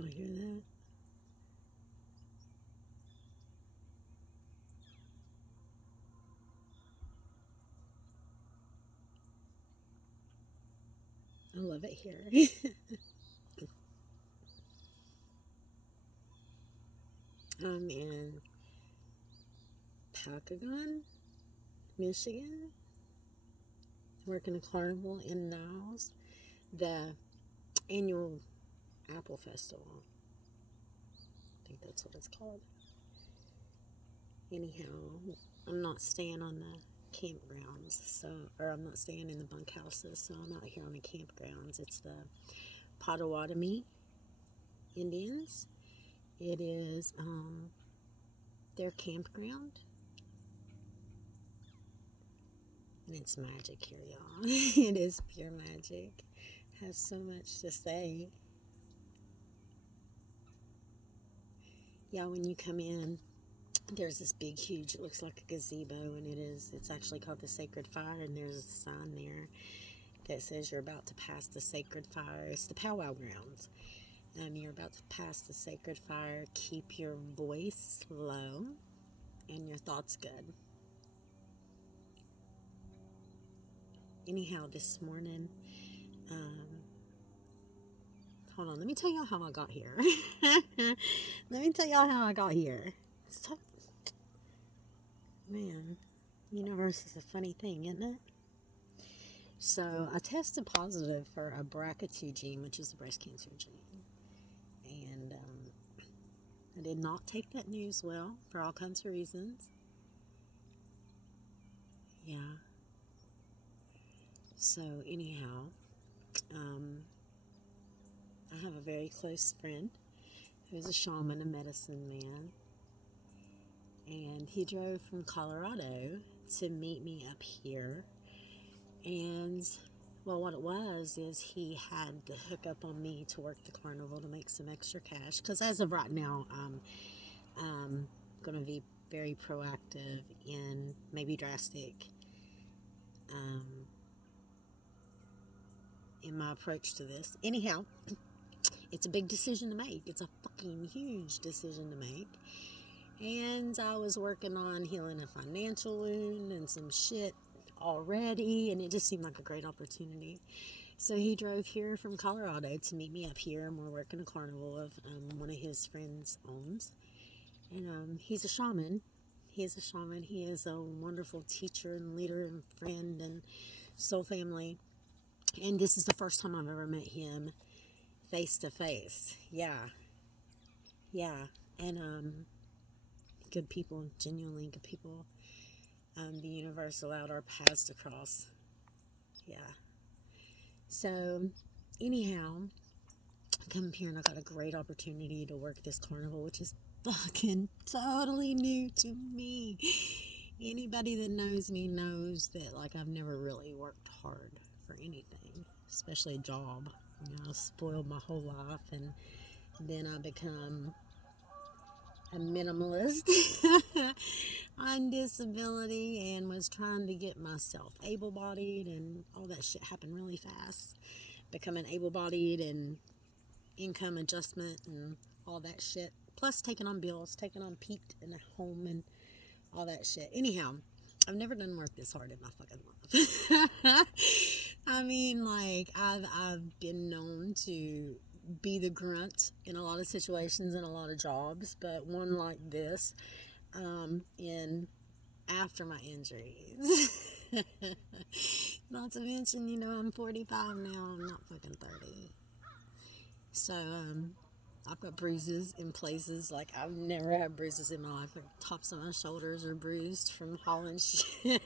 Y'all hear that? I love it here. I'm in Pacagon, Michigan, working a carnival in Niles, the annual Apple Festival. I think that's what it's called. Anyhow, I'm not staying on the campgrounds, or I'm not staying in the bunkhouses, so I'm out here on the campgrounds. It's the Potawatomi Indians. It is their campground, and it's magic here, y'all. It is pure magic. Has so much to say. Yeah, when you come in, there's this big, huge, it looks like a gazebo, and it's actually called the Sacred Fire, and there's a sign there that says you're about to pass the Sacred Fire. It's the powwow grounds. You're about to pass the Sacred Fire. Keep your voice low and your thoughts good. Anyhow, this morning, hold on, let me tell y'all how I got here. Let me tell y'all how I got here. So, man, universe is a funny thing, isn't it? So I tested positive for a BRCA2 gene, which is the breast cancer gene. And I did not take that news well for all kinds of reasons. Yeah. So anyhow, I have a very close friend who's a shaman, a medicine man. And he drove from Colorado to meet me up here. And, well, what it was is he had the hookup on me to work the carnival to make some extra cash. Because as of right now, I'm going to be very proactive and maybe drastic in my approach to this. Anyhow, it's a big decision to make. It's a fucking huge decision to make. And I was working on healing a financial wound and some shit already, and it just seemed like a great opportunity. So he drove here from Colorado to meet me up here, and we're working a carnival of one of his friends owns. And he's a shaman. He is a shaman. He is a wonderful teacher and leader and friend and soul family. And this is the first time I've ever met him face to face. Yeah. Yeah. And good people, genuinely good people. The universe allowed our paths to cross. Yeah. So, anyhow, I come here and I got a great opportunity to work this carnival, which is fucking totally new to me. Anybody that knows me knows that, like, I've never really worked hard for anything, especially a job. I spoiled my whole life, and then I become a minimalist on disability and was trying to get myself able-bodied, and all that shit happened really fast. Becoming able-bodied and income adjustment and all that shit. Plus taking on bills, taking on Pete in a home and all that shit. Anyhow, I've never done work this hard in my fucking life. I mean, like, I've been known to be the grunt in a lot of situations and a lot of jobs, but one like this, in after my injuries. Not to mention, I'm 45 now, I'm not fucking 30. So, I've got bruises in places like I've never had bruises in my life. The tops of my shoulders are bruised from hauling shit.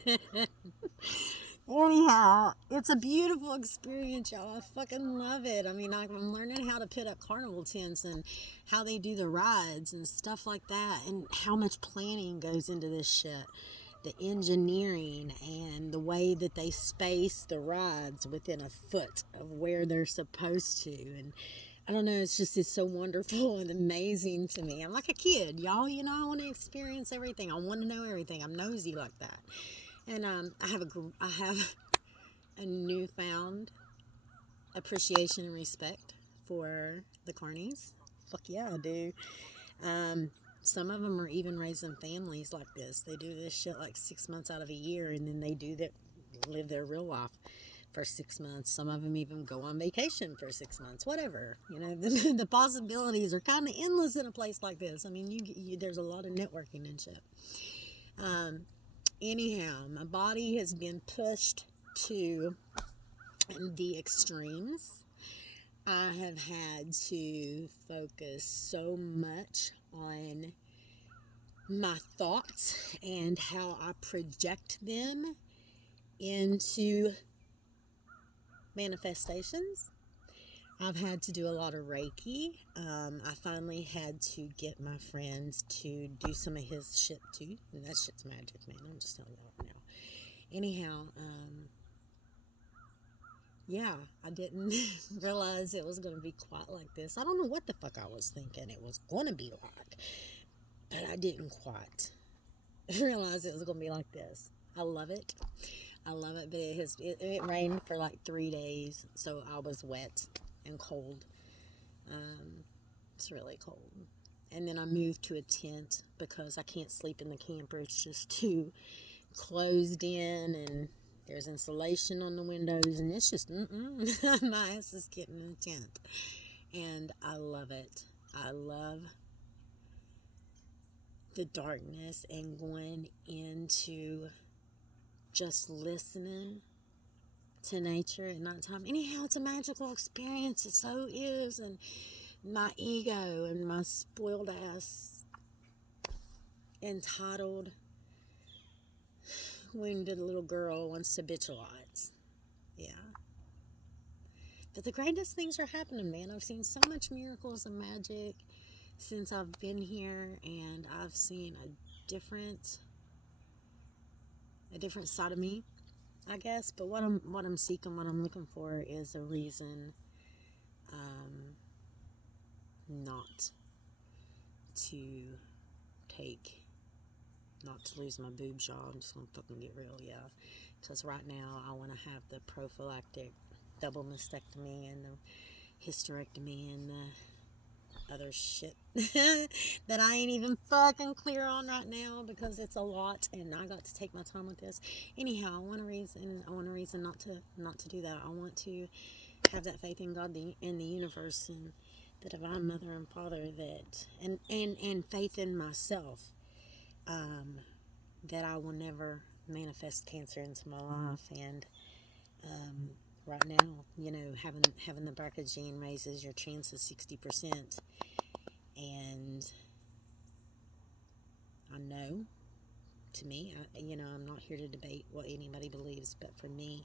Anyhow, it's a beautiful experience, y'all. I fucking love it. I mean, I'm learning how to put up carnival tents and how they do the rides and stuff like that, and how much planning goes into this shit. The engineering and the way that they space the rides within a foot of where they're supposed to. And I don't know, it's so wonderful and amazing to me. I'm like a kid, y'all, I want to experience everything. I want to know everything. I'm nosy like that. And I have a newfound appreciation and respect for the carnies. fuck yeah, I do. Some of them are even raising families like this. They do this shit like 6 months out of a year, and then they live their real life for 6 months. Some of them even go on vacation for 6 months. Whatever, the possibilities are kind of endless in a place like this. I mean, there's a lot of networking and shit. Anyhow, my body has been pushed to the extremes. I have had to focus so much on my thoughts and how I project them into manifestations. I've had to do a lot of Reiki. I finally had to get my friends to do some of his shit too. And that shit's magic, man. I'm just telling you right now. Anyhow, yeah, I didn't realize it was going to be quite like this. I don't know what the fuck I was thinking it was going to be like, but I didn't quite realize it was going to be like this. I love it. I love it, but it rained for like 3 days, so I was wet and cold. It's really cold. And then I moved to a tent because I can't sleep in the camper. It's just too closed in, and there's insulation on the windows, and it's just, my ass is getting in a tent. And I love it. I love the darkness and going into just listening to nature at nighttime. Anyhow, it's a magical experience. It so is. And my ego and my spoiled ass, entitled, wounded little girl wants to bitch a lot. Yeah. But the greatest things are happening, man. I've seen so much miracles and magic since I've been here, and I've seen a different side of me, I guess. But what I'm seeking, what I'm looking for, is a reason not to lose my boobs, y'all. I'm just gonna fucking get real, yeah. Because right now I want to have the prophylactic double mastectomy and the hysterectomy and the other shit that I ain't even fucking clear on right now because it's a lot, and I got to take my time with this. Anyhow, I want a reason not to do that. I want to have that faith in God, in the universe, and the divine mother and father, that and faith in myself, that I will never manifest cancer into my life. And right now, having the BRCA gene raises your chances 60%. And I know, to me, I'm not here to debate what anybody believes, but for me,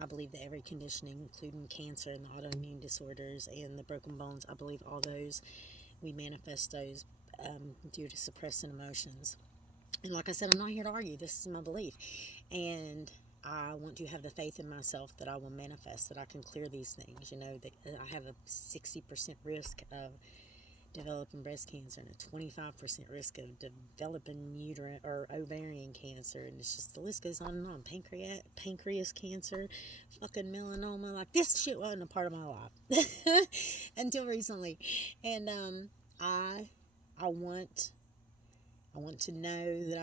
I believe that every condition, including cancer and the autoimmune disorders and the broken bones, I believe all those, we manifest those due to suppressing emotions. And like I said, I'm not here to argue. This is my belief. And I want to have the faith in myself that I will manifest, that I can clear these things. That I have a 60% risk of developing breast cancer and a 25% risk of developing uterine or ovarian cancer, and it's just, the list goes on and on. Pancreas cancer, fucking melanoma. Like, this shit wasn't a part of my life until recently. And I want to know that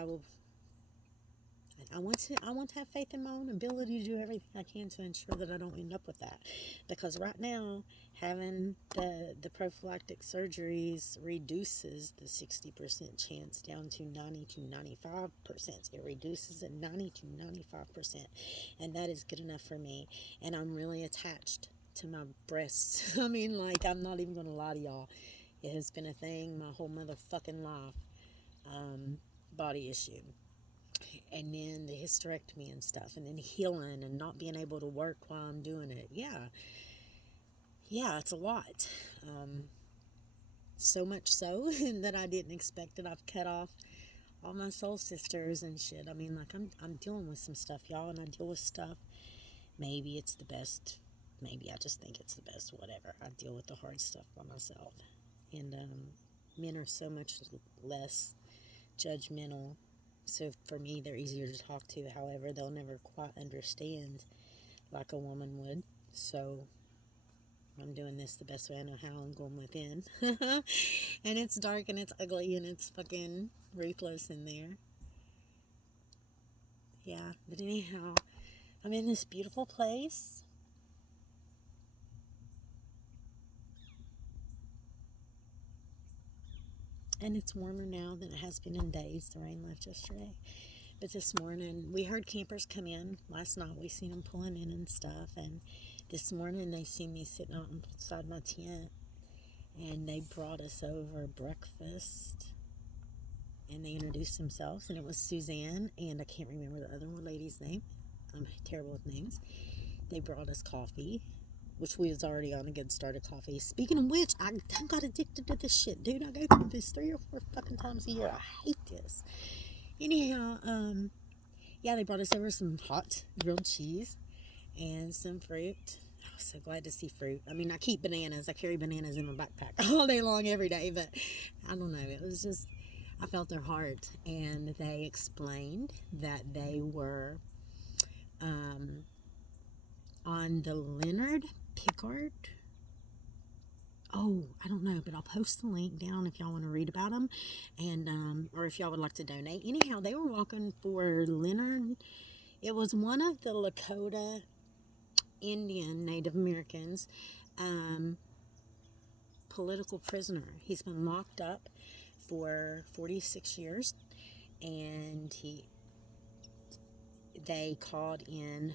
I want to have faith in my own ability to do everything I can to ensure that I don't end up with that. Because right now, having the prophylactic surgeries reduces the 60% chance down to 90 to 95%. It reduces it 90 to 95%. And that is good enough for me. And I'm really attached to my breasts. I mean, like, I'm not even going to lie to y'all. It has been a thing my whole motherfucking life. Body issue. And then the hysterectomy and stuff, and then healing and not being able to work while I'm doing it. Yeah, it's a lot. So much so that I didn't expect it. I've cut off all my soul sisters and shit. I mean, like, I'm dealing with some stuff, y'all, and I deal with stuff. Maybe it's the best. Maybe I just think it's the best. Whatever. I deal with the hard stuff by myself. And men are so much less judgmental. So for me, they're easier to talk to. However, they'll never quite understand like a woman would. So I'm doing this the best way I know how. I'm going within. And it's dark and it's ugly and it's fucking ruthless in there. Yeah, but anyhow, I'm in this beautiful place. And it's warmer now than it has been in days. The rain left yesterday. But this morning, we heard campers come in. Last night, we seen them pulling in and stuff. And this morning, they seen me sitting outside my tent. And they brought us over breakfast. And they introduced themselves. And it was Suzanne. And I can't remember the other lady's name. I'm terrible with names. They brought us coffee, which we was already on a good start of coffee. Speaking of which, I got addicted to this shit, dude. I go through this 3 or 4 fucking times a year. I hate this. Anyhow, yeah, they brought us over some hot grilled cheese and some fruit. I was so glad to see fruit. I mean, I keep bananas. I carry bananas in my backpack all day long, every day. But I don't know. It was just, I felt their heart. And they explained that they were on the Leonard Pickard. Oh, I don't know, but I'll post the link down if y'all want to read about them, and or if y'all would like to donate. Anyhow, they were walking for Leonard. It was one of the Lakota Indian Native Americans, political prisoner. He's been locked up for 46 years, and they called in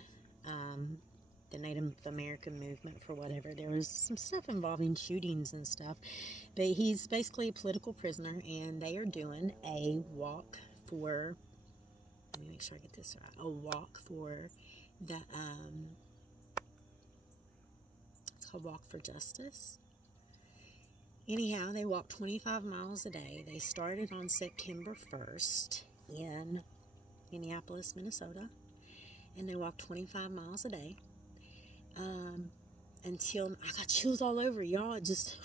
the Native American movement for whatever. There was some stuff involving shootings and stuff, but he's basically a political prisoner, and they are doing a walk for, let me make sure I get this right, a walk for the, it's called Walk for Justice. Anyhow, they walk 25 miles a day. They started on September 1st in Minneapolis, Minnesota, and they walk 25 miles a day. Until I got chills all over, y'all. It just,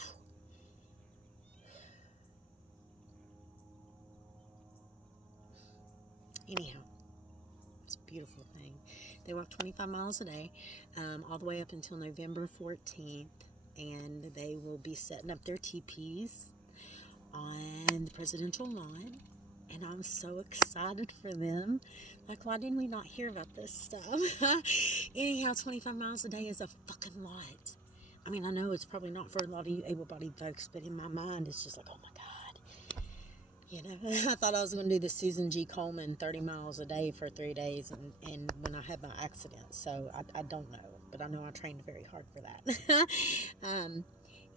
anyhow, it's a beautiful thing. They walk 25 miles a day, all the way up until November 14th, and they will be setting up their teepees on the presidential lawn. And I'm so excited for them. Like, why didn't we not hear about this stuff? Anyhow, 25 miles a day is a fucking lot. I mean, I know it's probably not for a lot of you able-bodied folks, but in my mind, it's just like, oh my God. You know, I thought I was going to do the Susan G. Coleman 30 miles a day for 3 days, and when I had my accident. So I don't know, but I know I trained very hard for that.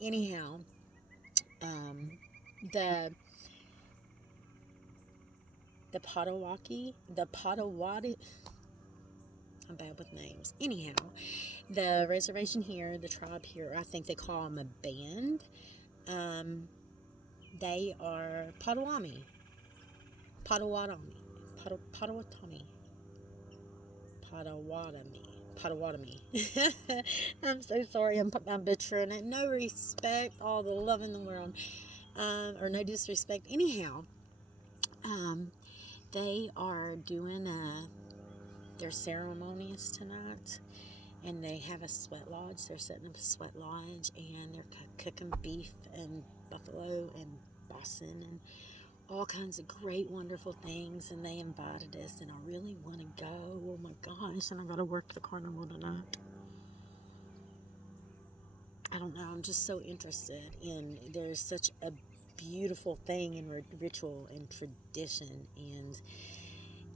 Anyhow, the Potawatomi, I'm bad with names. Anyhow, the reservation here, the tribe here, I think they call them a band. They are Potawatomi. I'm so sorry, I'm butchering it. No respect, all the love in the world, or no disrespect. Anyhow, they are doing their ceremonies tonight, and they have a sweat lodge. They're setting up a sweat lodge, and they're cooking beef and buffalo and bison and all kinds of great, wonderful things. And they invited us, and I really want to go. Oh my gosh, and I got to work the carnival tonight. I don't know, I'm just so interested in, there's such a beautiful thing in ritual and tradition and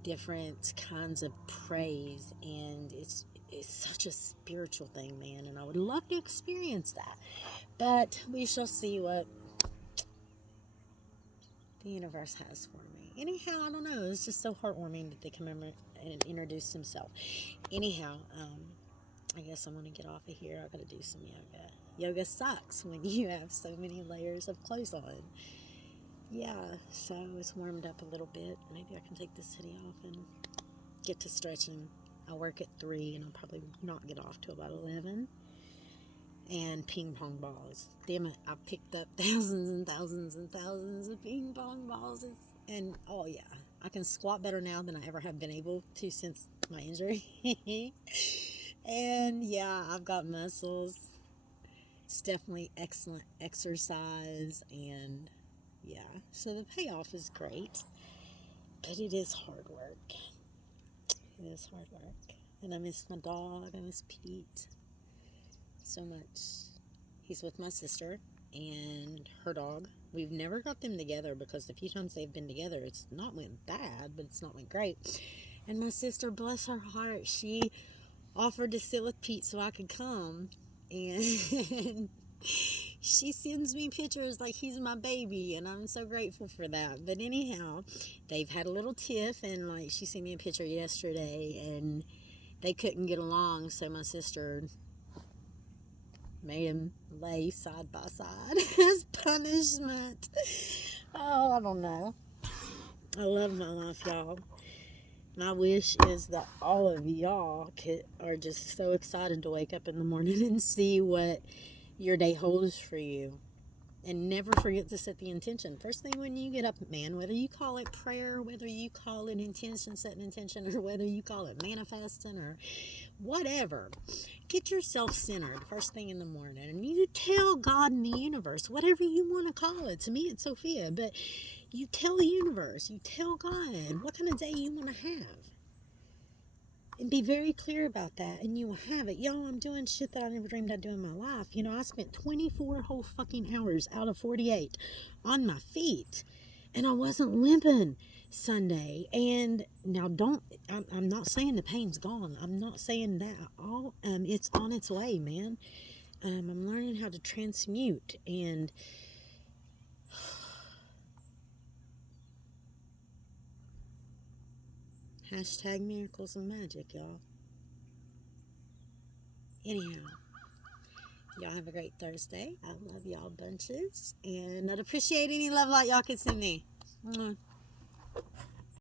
different kinds of praise, and it's such a spiritual thing, man, and I would love to experience that, but we shall see what the universe has for me. Anyhow, I don't know, it's just so heartwarming that they come in and introduce themselves. Anyhow, I guess I'm going to get off of here. I got to do some yoga. Yoga sucks when you have so many layers of clothes on. Yeah, so it's warmed up a little bit. Maybe I can take this hoodie off and get to stretching. I work at 3, and I'll probably not get off till about 11. And ping pong balls. Damn it, I picked up thousands and thousands and thousands of ping pong balls. And, oh yeah, I can squat better now than I ever have been able to since my injury. And, yeah, I've got muscles. it's definitely excellent exercise, and yeah, so the payoff is great, but it is hard work. It is hard work. And I miss my dog. I miss Pete so much. He's with my sister and her dog. We've never got them together because the few times they've been together, it's not went bad, but it's not went great. And my sister, bless her heart, she offered to sit with Pete so I could come. And she sends me pictures like he's my baby, and I'm so grateful for that. But anyhow, they've had a little tiff, and like she sent me a picture yesterday, and they couldn't get along, so my sister made him lay side by side as punishment. Oh, I don't know. I love my life, y'all. My wish is that all of y'all are just so excited to wake up in the morning and see what your day holds for you. And never forget to set the intention. First thing when you get up, man, whether you call it prayer, whether you call it intention, setting intention, or whether you call it manifesting or whatever, get yourself centered first thing in the morning. And you tell God and the universe, whatever you want to call it. To me, it's Sophia, but you tell the universe, you tell God what kind of day you want to have. And be very clear about that, and you will have it. Y'all, I'm doing shit that I never dreamed I'd do in my life. You know, I spent 24 whole fucking hours out of 48 on my feet, and I wasn't limping Sunday. And now I'm not saying the pain's gone. I'm not saying that at all. It's on its way, man. I'm learning how to transmute, and hashtag miracles and magic, y'all. Anyhow, y'all have a great Thursday. I love y'all bunches, and I'd appreciate any love like y'all could send me. Mwah.